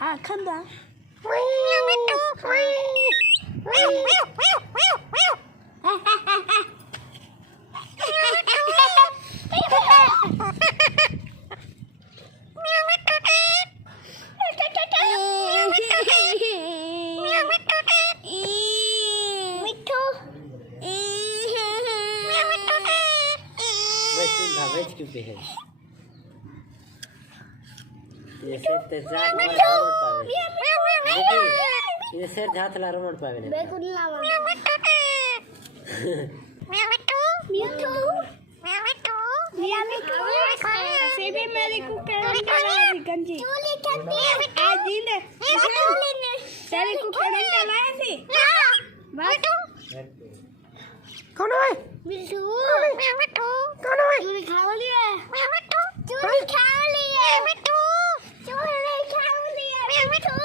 हाँ खंदा ये सर जात ला रोड पावे ने मैं कुल लावा मिठू से भी मेरे को करंट लाया गंजी चोली करती है आज दिन तेरे को करंट लाया थी बस कौन है मिठू कौन है चोली खा लिया चोली खा लिया चोली खा लिया मिठू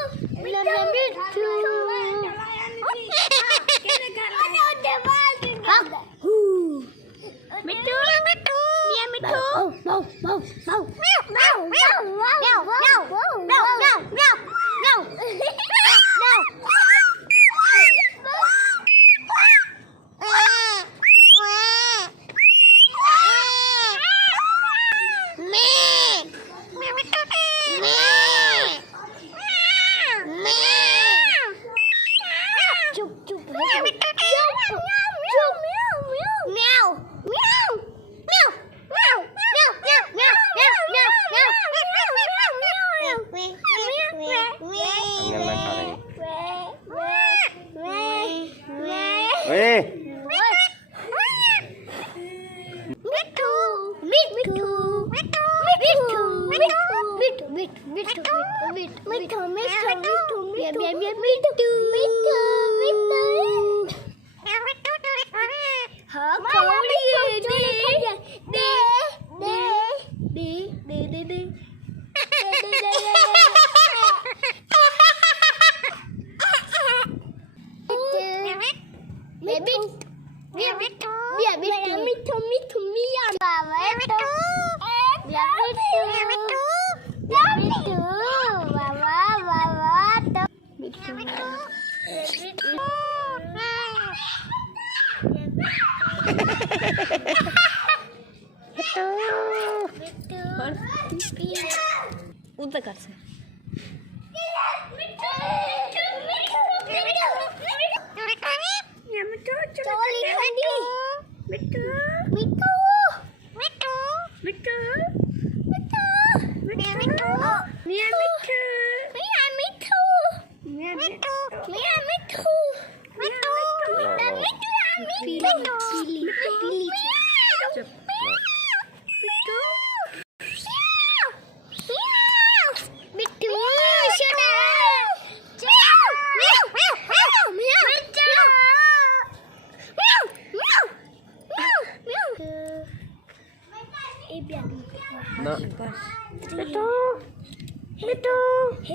उधर कर से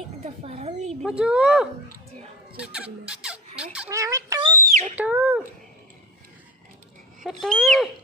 एक दफा हली मजो है